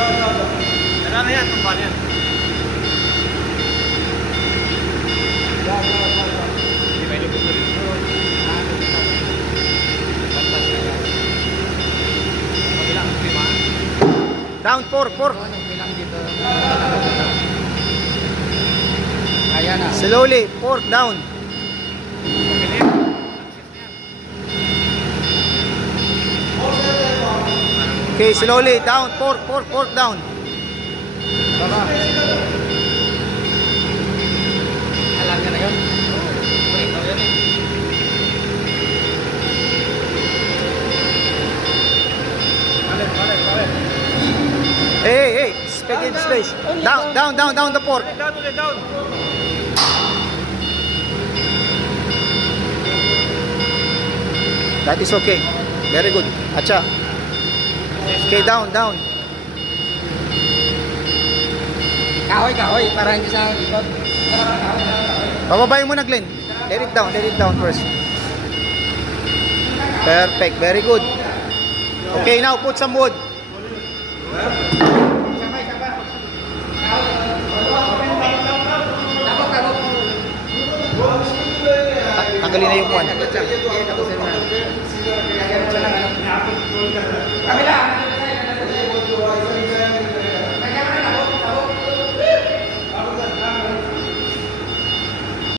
Tara na yan, tumba na yan. Hindi may lubos na rin. Kabilang lima. Down, 4. Ayan na. Slowly, 4 down. Okay, slowly, down, 4 down. Baba. Alam niya na yun. Ito yan eh. Balik. Hey, speed in space. Down the 4. Down ulit, down. That is okay. Very good. Acha. Okay, down. Kahoy, para hindi sa likod. Pababayin mo na, Glenn. Let it down first. Perfect, very good. Okay, now put some wood. Tanggalin na yung one. Tapusin mo na.